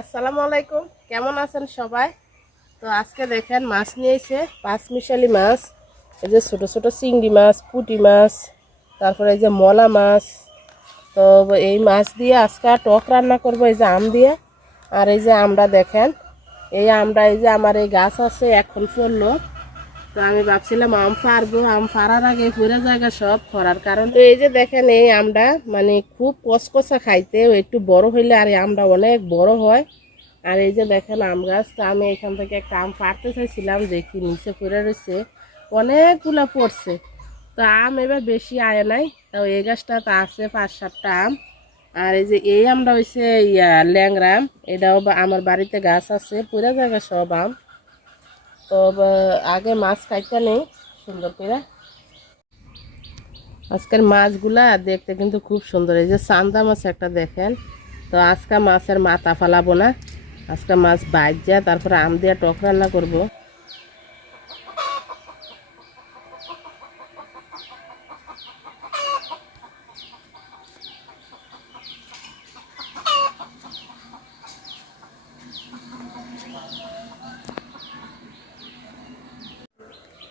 আসসালামু আলাইকুম। কেমন আছেন সবাই? তো আজকে দেখেন মাছ নিয়েছে পাঁচ মিশালি মাছ, এই যে ছোটো ছোটো চিংড়ি মাছ, পুঁটি মাছ, তারপরে এই যে মলা মাছ। তো এই মাছ দিয়ে আজকে টক রান্না করব, এই যে আম দিয়ে। আর এই যে আমরা দেখেন, এই আমরা, এই যে আমার এই গাছ আছে এখন ফললো তো আমি ভাবছিলাম আম পারব আম পারার আগে পুরো জায়গা সব খরার কারণ তো এই যে দেখেন এই আমরা মানে খুব কসকসা খাইতে একটু বড় হইলে আর এই আমটা অনেক বড় হয়। আর এই যে দেখেন আম গাছ, তো আমি এখান থেকে একটা আম পাড়তে চাইছিলাম, দেখি নিচে পড়ে রয়েছে, অনেকগুলা পড়ছে। তো আম এবার বেশি আয় নাই তাও এই গাছটা তো আছে পাঁচ সাতটা আম। আর এই যে এই আমটা হয়েছে ইয়া ল্যাংরা আম এটাও আমার বাড়িতে গাছ আছে, পুরো জায়গা সব আম। তো আগে মাছ খাইতে নেই, সুন্দর করে। আজকের মাছগুলা দেখতে কিন্তু খুব সুন্দর। এই যে চান্দা মাছ একটা দেখেন। তো আজকে মাছের মাথা ফালাবো না। আজকে মাছ বাইজা তারপরে আম দিয়ে টক রান্না করব।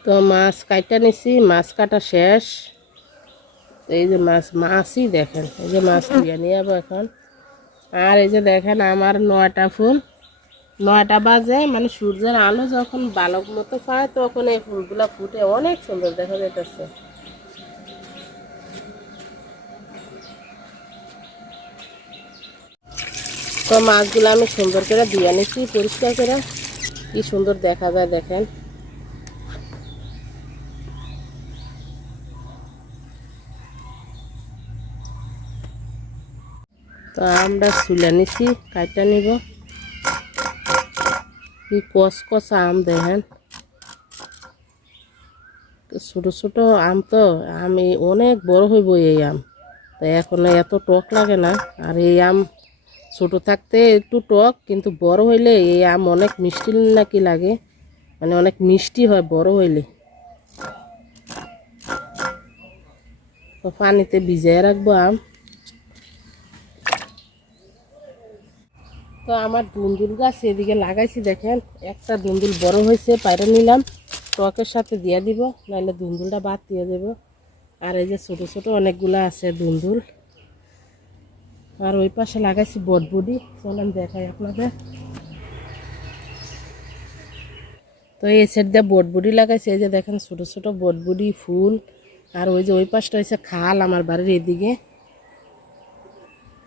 তো মাছ কাটা নিছি, মাছ কাটা শেষ। এই যে মাছ, মাছই দেখেন, এই যে মাছ ধুয়ে নিয়ে যাব এখন। আর এই যে দেখেন আমার নয়টা ফুল। নয়টা বাজে মানে সূর্যের আলো যখন বালক মতো পায়, তখন এই ফুলগুলা ফুটে অনেক সুন্দর দেখা যাইতেছে। তো মাছগুলো আমি সুন্দর করে দিয়ে নিচ্ছি পরিষ্কার করে। কি সুন্দর দেখা যায় দেখেন। তো আমরা চুলে নিছি, কাইটা নিব। কি কস কস আম দেখেন। ছোট ছোট আম তো, আমি অনেক বড় হইব এই আম। তো এখন এত টক লাগে না। আর এই আম ছোট থাকতে একটু টক, কিন্তু বড় হইলে এই আম অনেক মিষ্টি নাকি লাগে। মানে অনেক মিষ্টি হয় বড় হইলে। তো পানিতে ভিজিয়ে রাখব আম। তো আমার দুন্দুল গাছ এদিকে লাগাইছি দেখেন। একটা দুন্দুল বড় হয়েছে পায়রা নিলাম। টকের সাথে দিয়ে দিব নাহলে দুন্দুলটা বাদ দিয়ে দেব। আর এই যে ছোট ছোট অনেকগুলো আছে দুন্দুল। আর ওই পাশে লাগাইছি বটবুডি চলেন দেখাই আপনাদের। তো এই সাইড দিয়ে বটবুডি লাগাইছে। এই যে দেখেন ছোট ছোট বটবুডি ফুল। আর ওই যে ওই পাশটা হয়েছে খাল আমার বাড়ির এদিকে।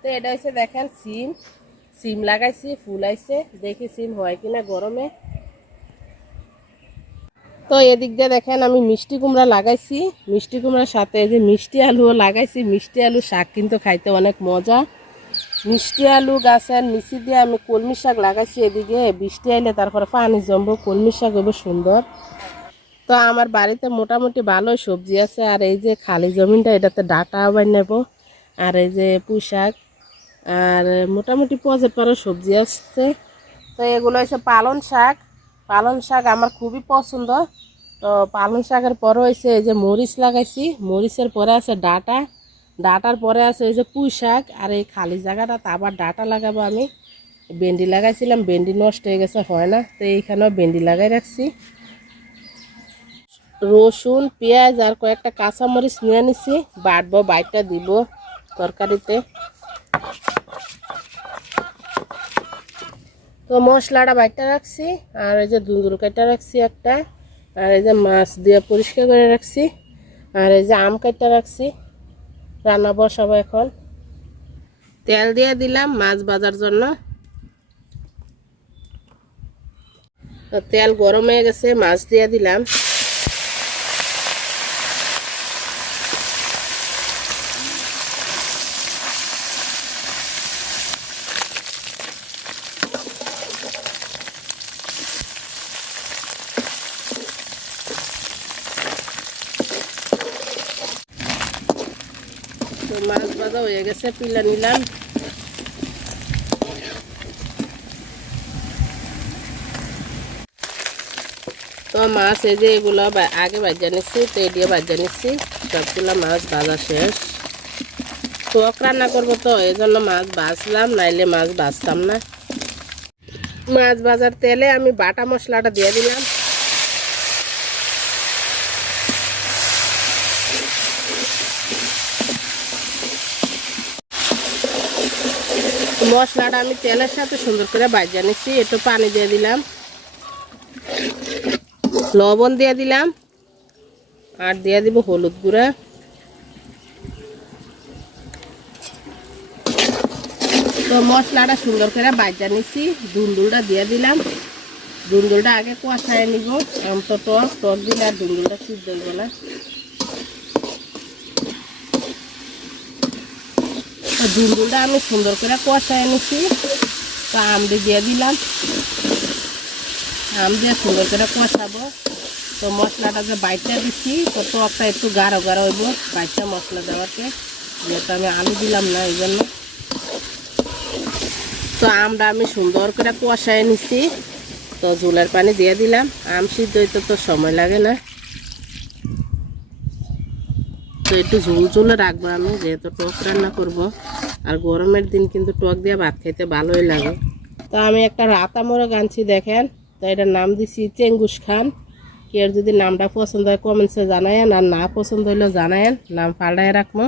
তো এটা হচ্ছে দেখেন সিম। সিম লাগাইছি, ফুল আইছে, দেখি সিম হয় কিনা গরমে। তো এদিক দিয়ে দেখেন আমি মিষ্টি কুমড়া লাগাইছি। মিষ্টি কুমড়ার সাথে যে মিষ্টি আলুও লাগাইছি। মিষ্টি আলু শাক কিন্তু খাইতে অনেক মজা। মিষ্টি আলু গাছের নিচি দিয়ে আমি কলমি শাক লাগাইছি এদিকে। বৃষ্টি আইলে তারপরে পানি জমবো, কলমি শাক হবে সুন্দর। তো আমার বাড়িতে মোটামুটি ভালো সবজি আছে। আর এই যে খালি জমিনটা, এটাতে ডাটা আবার নেব। আর এই যে পুঁই শাক। আর মোটামুটি পজের পরও সবজি আসছে। তো এগুলো হচ্ছে পালন শাক। পালন শাক আমার খুবই পছন্দ। তো পালন শাকের পরে হয়েছে এই যে মরিচ লাগাইছি। মরিচের পরে আছে ডাটা। ডাটার পরে আছে এই যে পুঁই শাক। আর এই খালি জায়গাটাতে আবার ডাটা লাগাবো আমি। ভেন্ডি লাগাইছিলাম, ভেন্ডি নষ্ট হয়ে গেছে, হয় না। তো এইখানেও ভেন্ডি লাগাই রাখছি। রসুন, পেঁয়াজ আর কয়েকটা কাঁচামরিচ নিয়ে নিছি। বাটবো, বাইটটা দিব তরকারিতে। তো মশলাটা বাইটা রাখছি, আর এই যে দুধুর কাটা রাখছি একটা, আর এই যে মাছ দিয়ে পরিষ্কার করে রাখছি, আর এই যে আম কাটা রাখছি, রান্না বসাবো এখন। তেল দিয়ে দিলাম মাছ বাজার জন্য। তেল গরম হয়ে গেছে, মাছ দিয়ে দিলাম। মাছ ভাজা হয়ে গেছে, পিলা নিলাম। তো মাছ এই যে এগুলো আগে বাজা নিচ্ছি তো এই দিয়ে বাজা নিচ্ছি সবগুলো মাছ ভাজা শেষ। টক রান্না করব তো, এই জন্য মাছ বাছলাম নাইলে মাছ বাছতাম না। মাছ ভাজার তেলে আমি বাটা মশলাটা দিয়ে দিলাম। মশলাটা আমি তেলের সাথে সুন্দর করে বাজিয়ে নিচ্ছি। একটু পানি দিয়ে দিলাম। লবণ দিয়ে দিলাম। আর দিয়ে দিব হলুদ গুঁড়া। তো মশলাটা সুন্দর করে বাজিয়ে নিচ্ছি। দুন্দুলটা দিয়ে দিলাম। দুন্দুলটা আগে কষায় নিব। আম তো টক টক দিলে আর দুন্দুলটা সিদ্ধ হইব না আমি সুন্দর করে কষায় নিচ্ছি তো আমটি দিয়ে দিলাম। আম দিয়ে সুন্দর করে কষাবো। তো মশলাটা যে বাইটটা দিচ্ছি তো টকটা একটু গাঢ় গাঢ় হইব, বাইটটা মশলা দেওয়াতে। যেহেতু আমি আলু দিলাম না, এই জন্য। তো আমটা আমি সুন্দর করে কষায় নিচ্ছি তো জুলের পানি দিয়ে দিলাম। আম সিদ্ধ হইতে তো সময় লাগে না। তো একটু ঝুল ঝুলে রাখব আমি, যেহেতু টক রান্না করব। আর গরমের দিন কিন্তু টক দিয়ে ভাত খাইতে ভালোই লাগে। তো আমি একটা রাতা মোরগ আনছি দেখেন, তো এটার নাম দিছি চেঙ্গুস খান। কেউ যদি নামটা পছন্দ হয় কমেন্টসে জানায়েন, আর না পছন্দ হইলেও জানায়েন, নাম পাল্টায় রাখব।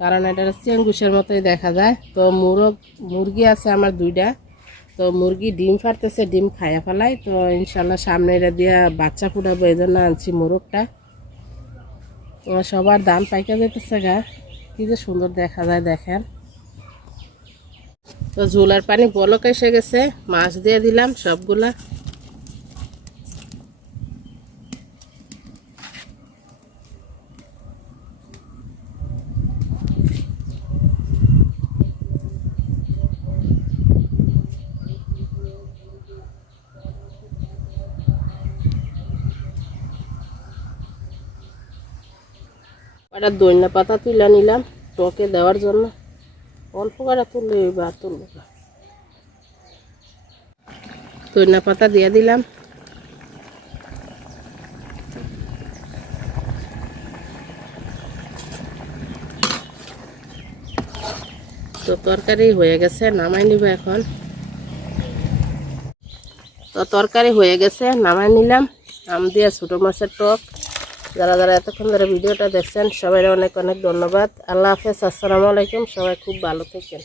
কারণ এটা চেঙ্গুসের মতোই দেখা যায়। তো মুরগ, মুরগি আছে আমার দুইটা। তো মুরগি ডিম ফাটতেছে, ডিম খাইয়া ফেলাই। তো ইনশাল্লাহ সামনে এটা দিয়ে বাচ্চা ফুটাবো এই জন্য আনছি মোরগটা। সবার দাম পাইকা যেতেছে গা। কি যে সুন্দর দেখা যায় দেখেন। তো ঝোলার পানি বলক এসে গেছে, মাছ দিয়ে দিলাম সবগুলা। একটা দইনা পাতা তুলে নিলাম টকে দেওয়ার জন্য। অল্প করে তুললে বা তুলব দইনা পাতা দিয়ে দিলাম। তো তরকারি হয়ে গেছে, নামাই নিব এখন। তো তরকারি হয়ে গেছে, নামাই নিলাম। আম দিয়ে ছোটো মাছের টক। যারা যারা এতক্ষণ ধরে ভিডিওটা দেখছেন সবাই অনেক অনেক ধন্যবাদ। আল্লাহ হাফেজ, আসসালামু আলাইকুম, সবাই খুব ভালো থাকেন।